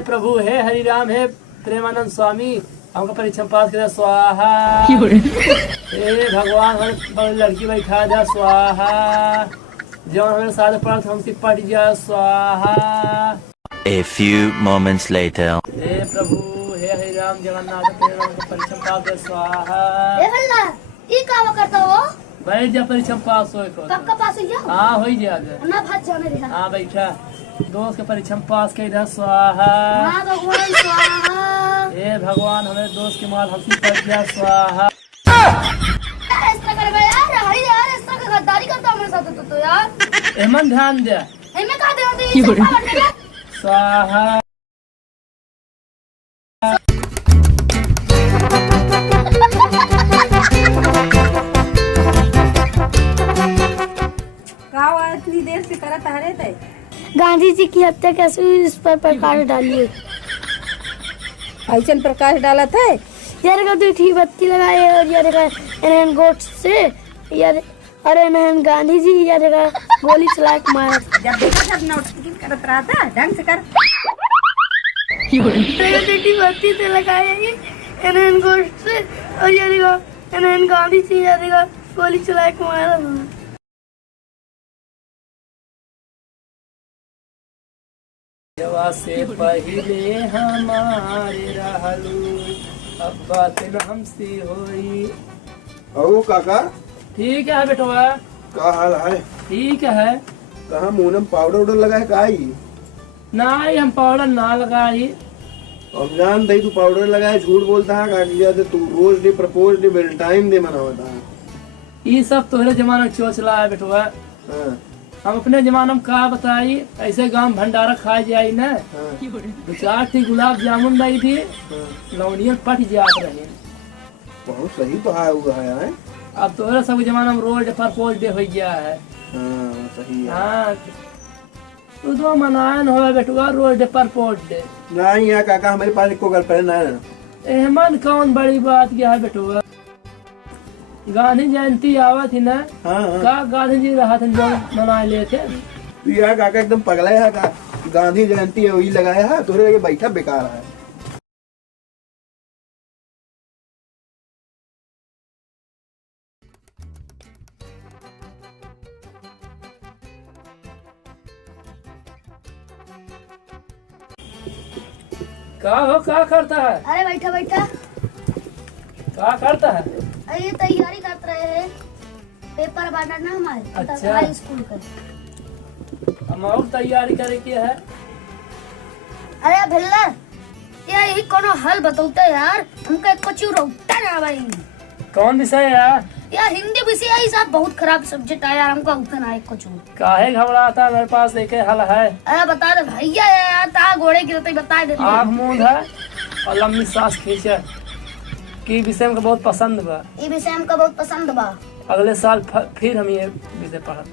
प्रभु हे हरि राम हे प्रेमानंद स्वामी हमको परीक्षा पास कर स्वाहा। हे भगवान हमारे लड़की बैठा जा स्वाहा। जो हमें साथ पढ़ा हमसे पढ़ जा स्वाहा। A few moments later. हे प्रभु हे हरि राम जगन्नाथ हमको परीक्षा पास कर स्वाहा। ये काम करता हो बैठ जा परीक्षा पास हो पक्का पास हो जा। हाँ हो जा ना भाग जाने दे। हाँ बैठा दोस्त के परीक्षा पास कर दे स्वाहा। हाँ भगवान स्वाहा। हे भगवान हमें दोस्त के माल हमसे पढ़ जा स्वाहा। इस तरह कर बे यार हरी यार इस तरह का गद्दारी करता हमारे साथ तो यार। एमन ध्यान दे हमें कहा दे ये सब करने दे स्वाहा। इतनी देर से करत आ रहे थे। गांधी जी की हत्या कैसे हुई इस पर प्रकाश डालिए। ऐसा प्रकाश डाला था यार का तो ठीक बत्ती लगाए और यार का इन्हें गोट से यार अरे इन्हें गांधी जी यार का गोली चला के मारा। जब देखा जब नोटिस करत रहा था ढंग से कर। ठीक बत्ती से लगाए इन्हें गोट से और यार का इन्हें गांधी जी यार का गोली चला के मारा। जवा से पहले हमारे रहलू अब बात न हमसे होई। ओ काका ठीक है बेटवा का हाल है? ठीक है। कहा मुंह में पाउडर उडर लगा है काई? ना हम पाउडर ना लगाई। अब जान दई तू पाउडर लगाए झूठ बोलता है का किया तू rose day propose day Valentine day मनावता है। ये सब तोहरे जमाना चोचला है बेटवा। हां हम अपने जमाना में का बताई ऐसे गांव भंडारा खाए जाई न। हां दो चार थी गुलाब जामुन लाई थी लौनियन पट जात रहे। बहुत सही तो है हुआ है। अब तोहरे सब जमाना में रोज प्रपोज डे हो गया है। हां सही है। हाँ तू तो मनायन हो बेटवा रोज डे प्रपोज डे। नहीं यार काका हमारे पास एको गर्लफ्रेंड है। एहमन कौन बड़ी बात क्या है बेटवा। गांधी जयंती आवत थी ना। हाँ का गांधी जी रहा थे जो मना ले थे। तू यार काका एकदम पगला है का गांधी जयंती है वही लगाया है तोरे के बैठा बेकार है। का हो का करता है? अरे बैठा बैठा का करता है? अरे ये तैयारी कर रहे हैं पेपर बांटना ना हमारे। अच्छा। हाई स्कूल का। हम और तैयारी करे की है। अरे भिल्लर यार यही कोनो हल बताओ यार हमका कुछ रोकता ना भाई। कौन विषय है यार हिंदी विषय है साहब बहुत खराब सब्जेक्ट है यार हमका उतना ना कुछ। काहे घबराता है? मेरे पास एक हल है। अरे बता दे भैया यार ता घोड़े की तो बता दे। आँख मूंद है और लंबी सांस खींचे की विषय हमको बहुत पसंद बा। ये विषय हमका बहुत पसंद बा। अगले साल फिर हम ये विषय पढ़ब।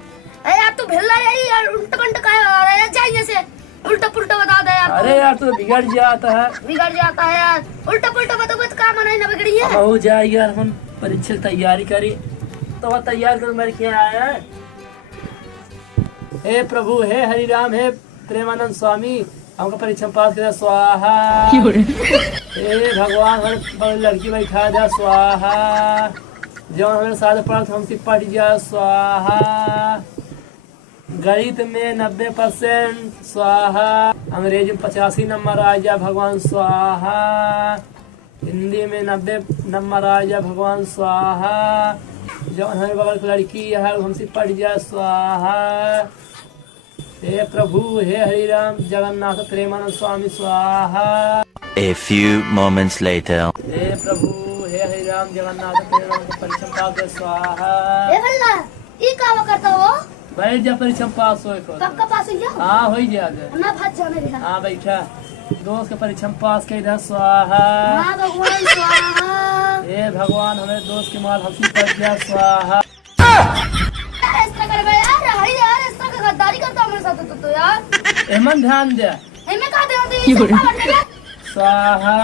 अरे यार तू भिल्लर है यार उल्टा पलटा काहे बता रहा है चाहिए से उल्टा पुल्टा बता दे यार। अरे यार तू बिगड़ जाता है। बिगड़ जाता है यार उल्टा पुल्टा बताओ तो काम नहीं ना बिगड़ी है। हो जाए यार हम परीक्षा की तैयारी करी तो वह तैयार कर मेरे क्या आया है। हे प्रभु हे हरि राम हे प्रेमानंद स्वामी हमको परीक्षा पास कर स्वाहा। हे भगवान हमारे लड़की बैठा जा स्वाहा। जो हमें साथ पढ़ा हमसे पढ़ जा स्वाहा। गणित में 90% स्वाहा। अंग्रेजी में 85 नंबर आ जा भगवान स्वाहा। हिंदी में 90 नंबर आ जा भगवान स्वाहा। जो हमारे बगल की लड़की है हमसे पढ़ जा स्वाहा। हे प्रभु हे हरि राम जगन्नाथ प्रेमानंद स्वामी स्वाहा। A few moments later. हे प्रभु हे हरि राम जगन्नाथ प्रेमानंद परीक्षा पास स्वाहा। ए भल्ला ये काम करता हो बैठ जा परीक्षा पास हो। पक्का पास हो जा। हाँ हो जा ना भाग जाने दे। हाँ बैठा दोस्त के परीक्षा पास कर दे स्वाहा। हाँ भगवान स्वाहा। हे भगवान हमें दोस्त के माल हमसे पढ़ जा स्वाहा। इस तरह कर बे यार हरी यार इस तरह का गद्दारी करता हमारे साथ तो यार। एमन ध्यान दे हमें कहा दे ये सब करने दे स्वाहा।